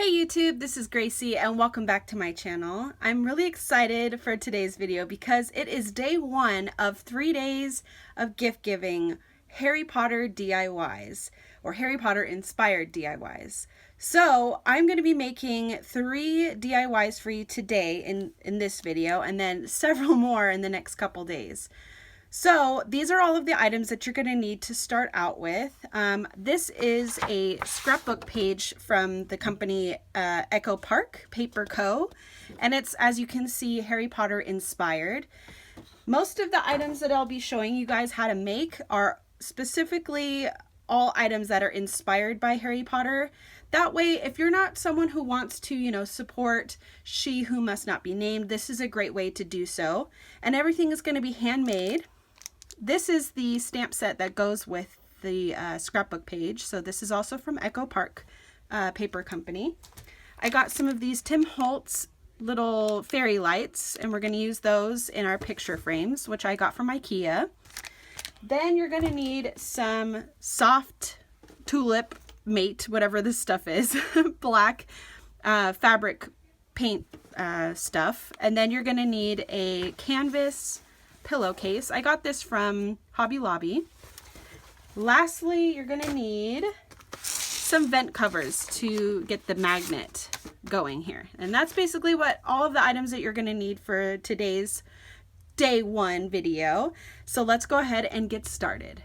Hey YouTube, this is Gracie and welcome back to my channel. I'm really excited for today's video because it is day 1 of 3 days of gift giving Harry Potter DIYs or Harry Potter inspired DIYs. So I'm going to be making 3 DIYs for you today in this video and then several more in the next couple days. So these are all of the items that you're going to need to start out with. This is a scrapbook page from the company Echo Park Paper Co. And it's, as you can see, Harry Potter inspired. Most of the items that I'll be showing you guys how to make are specifically all items that are inspired by Harry Potter. That way, if you're not someone who wants to, support She Who Must Not Be Named, this is a great way to do so. And everything is going to be handmade. This is the stamp set that goes with the scrapbook page. So this is also from Echo Park Paper Company. I got some of these Tim Holtz little fairy lights, and we're going to use those in our picture frames, which I got from IKEA. Then you're going to need some soft tulip mate, whatever this stuff is, black fabric paint stuff. And then you're going to need a canvas pillowcase. I got this from Hobby Lobby. Lastly, you're going to need some vent covers to get the magnet going here. And that's basically what all of the items that you're going to need for today's day 1 video. So let's go ahead and get started.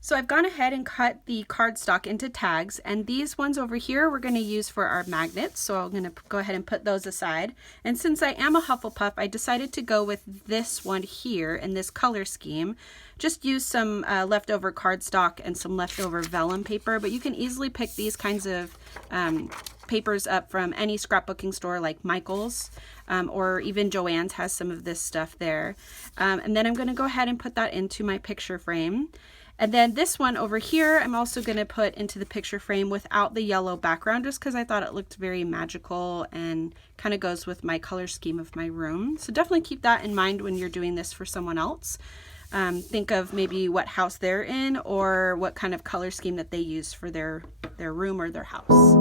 So I've gone ahead and cut the cardstock into tags, and these ones over here we're going to use for our magnets. So I'm going to go ahead and put those aside. And since I am a Hufflepuff, I decided to go with this one here in this color scheme. Just use some leftover cardstock and some leftover vellum paper, but you can easily pick these kinds of papers up from any scrapbooking store like Michael's, or even Joann's has some of this stuff there. And then I'm going to go ahead and put that into my picture frame. And then this one over here, I'm also going to put into the picture frame without the yellow background, just because I thought it looked very magical and kind of goes with my color scheme of my room. So definitely keep that in mind when you're doing this for someone else. Think of maybe what house they're in or what kind of color scheme that they use for their room or their house.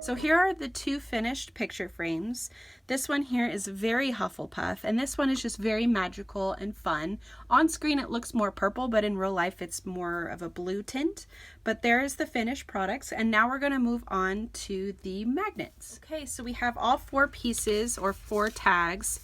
So here are the 2 finished picture frames. This one here is very Hufflepuff, and this one is just very magical and fun. On screen it looks more purple, but in real life it's more of a blue tint. But there is the finished products, and now we're going to move on to the magnets. Okay, so we have all 4 pieces or 4 tags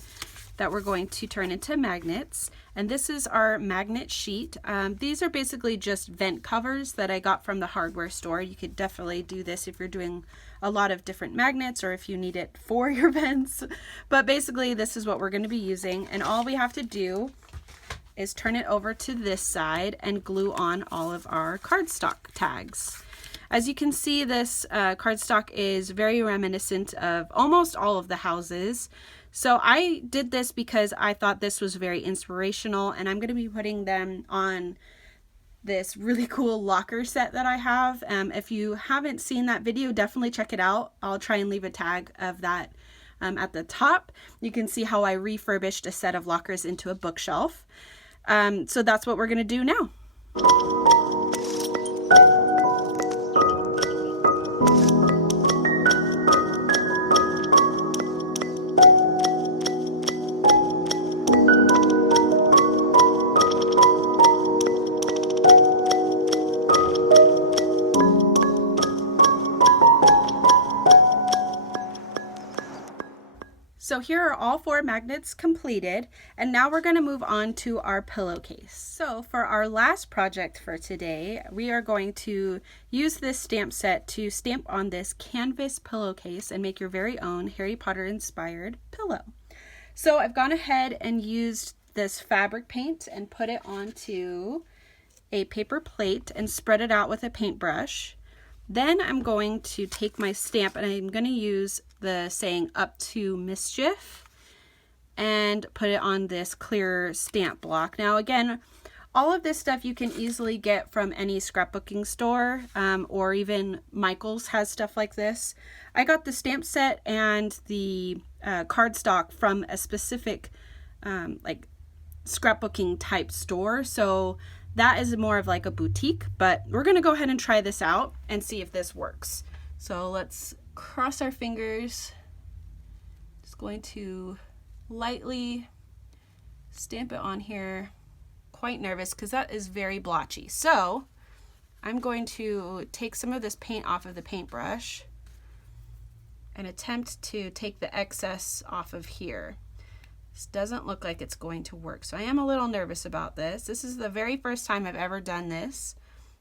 that we're going to turn into magnets, and this is our magnet sheet. These are basically just vent covers that I got from the hardware store. You could definitely do this if you're doing a lot of different magnets or if you need it for your vents, but basically this is what we're going to be using, and all we have to do is turn it over to this side and glue on all of our cardstock tags. As you can see, this cardstock is very reminiscent of almost all of the houses. So I did this because I thought this was very inspirational, and I'm going to be putting them on this really cool locker set that I have. If you haven't seen that video, definitely check it out. I'll try and leave a tag of that at the top. You can see how I refurbished a set of lockers into a bookshelf. So that's what we're going to do now. So here are all 4 magnets completed, and now we're going to move on to our pillowcase. So for our last project for today, we are going to use this stamp set to stamp on this canvas pillowcase and make your very own Harry Potter inspired pillow. So I've gone ahead and used this fabric paint and put it onto a paper plate and spread it out with a paintbrush. Then I'm going to take my stamp and I'm going to use the saying "up to mischief" and put it on this clear stamp block. Now again, all of this stuff you can easily get from any scrapbooking store, or even Michael's has stuff like this. I got the stamp set and the cardstock from a specific like scrapbooking type store, so that is more of like a boutique, but we're gonna go ahead and try this out and see if this works. So let's cross our fingers. Just going to lightly stamp it on here. Quite nervous because that is very blotchy. So I'm going to take some of this paint off of the paintbrush and attempt to take the excess off of here. This doesn't look like it's going to work, so I am a little nervous about this. This is the very first time I've ever done this,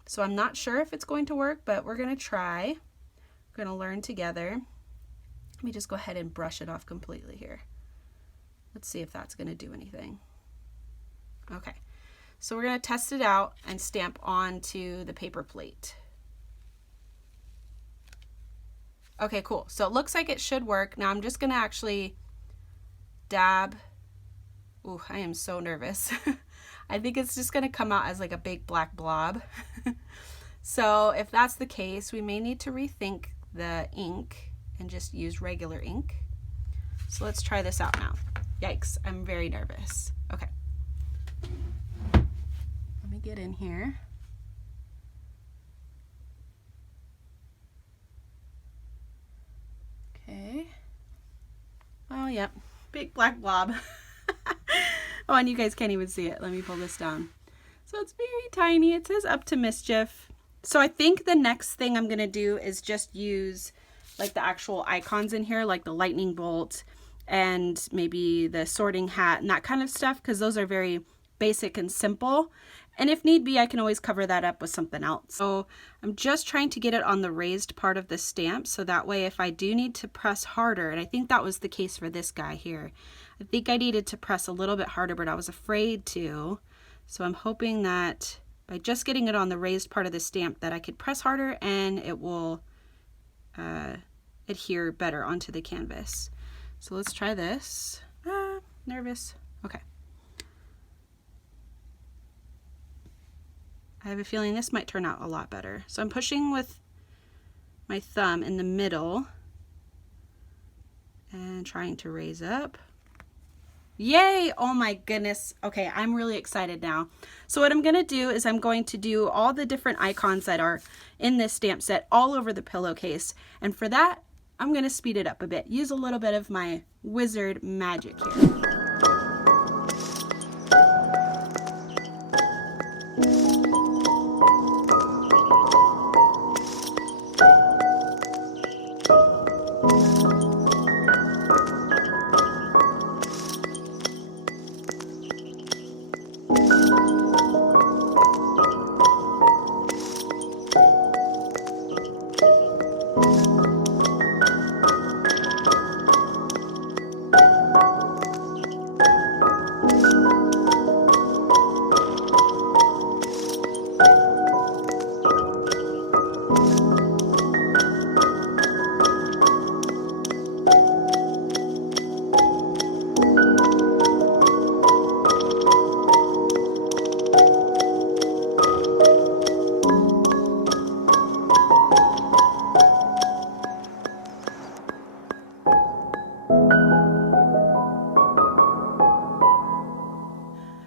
so I'm not sure if it's going to work, but we're going to try. We're going to learn together. Let me just go ahead and brush it off completely here. Let's see if that's going to do anything. Okay, so we're going to test it out and stamp onto the paper plate. Okay, cool. So it looks like it should work. Now I'm just going to actually dab. Ooh, I am so nervous. I think it's just going to come out as like a big black blob. So if that's the case, we may need to rethink the ink and just use regular ink. So let's try this out now. Yikes, I'm very nervous. Okay. Let me get in here. Okay. Oh, yep. Big black blob. Oh, and you guys can't even see it. Let me pull this down. So it's very tiny. It says up to mischief. So I think the next thing I'm going to do is just use like the actual icons in here, like the lightning bolt and maybe the sorting hat and that kind of stuff, because those are very basic and simple. And if need be, I can always cover that up with something else. So I'm just trying to get it on the raised part of the stamp, so that way if I do need to press harder, and I think that was the case for this guy here, I think I needed to press a little bit harder, but I was afraid to. So I'm hoping that by just getting it on the raised part of the stamp that I could press harder and it will adhere better onto the canvas. So let's try this. Nervous. Okay. I have a feeling this might turn out a lot better. So I'm pushing with my thumb in the middle and trying to raise up. Yay! Oh my goodness. Okay, I'm really excited now. So what I'm going to do is I'm going to do all the different icons that are in this stamp set all over the pillowcase. And for that, I'm going to speed it up a bit. Use a little bit of my wizard magic here.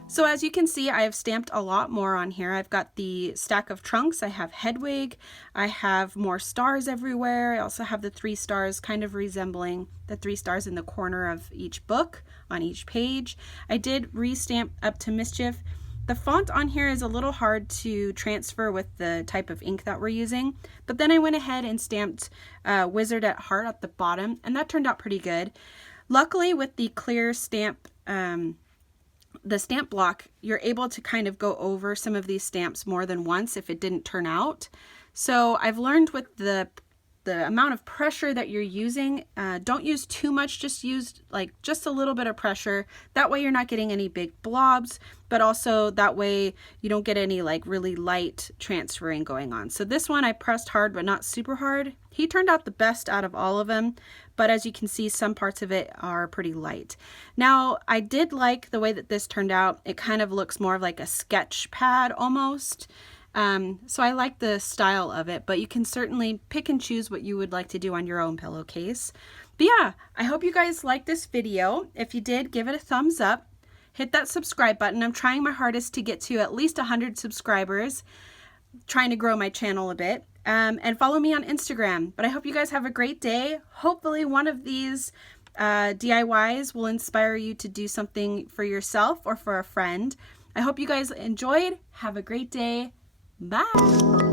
So as you can see, I have stamped a lot more on here. I've got the stack of trunks, I have Hedwig, I have more stars everywhere. I also have the 3 stars kind of resembling the 3 stars in the corner of each book on each page. I did re-stamp Up to Mischief. The font on here is a little hard to transfer with the type of ink that we're using, but then I went ahead and stamped Wizard at Heart at the bottom, and that turned out pretty good. Luckily, with the clear stamp, the stamp block, you're able to kind of go over some of these stamps more than once if it didn't turn out. So I've learned with the the amount of pressure that you're using. Don't use too much, just use like just a little bit of pressure. That way you're not getting any big blobs, but also that way you don't get any like really light transferring going on. So this one I pressed hard, but not super hard. He turned out the best out of all of them, but as you can see, some parts of it are pretty light. Now, I did like the way that this turned out. It kind of looks more of like a sketch pad almost. So I like the style of it, but you can certainly pick and choose what you would like to do on your own pillowcase. But yeah, I hope you guys liked this video. If you did, give it a thumbs up. Hit that subscribe button. I'm trying my hardest to get to at least 100 subscribers, trying to grow my channel a bit. And follow me on Instagram. But I hope you guys have a great day. Hopefully one of these DIYs will inspire you to do something for yourself or for a friend. I hope you guys enjoyed. Have a great day. Bye.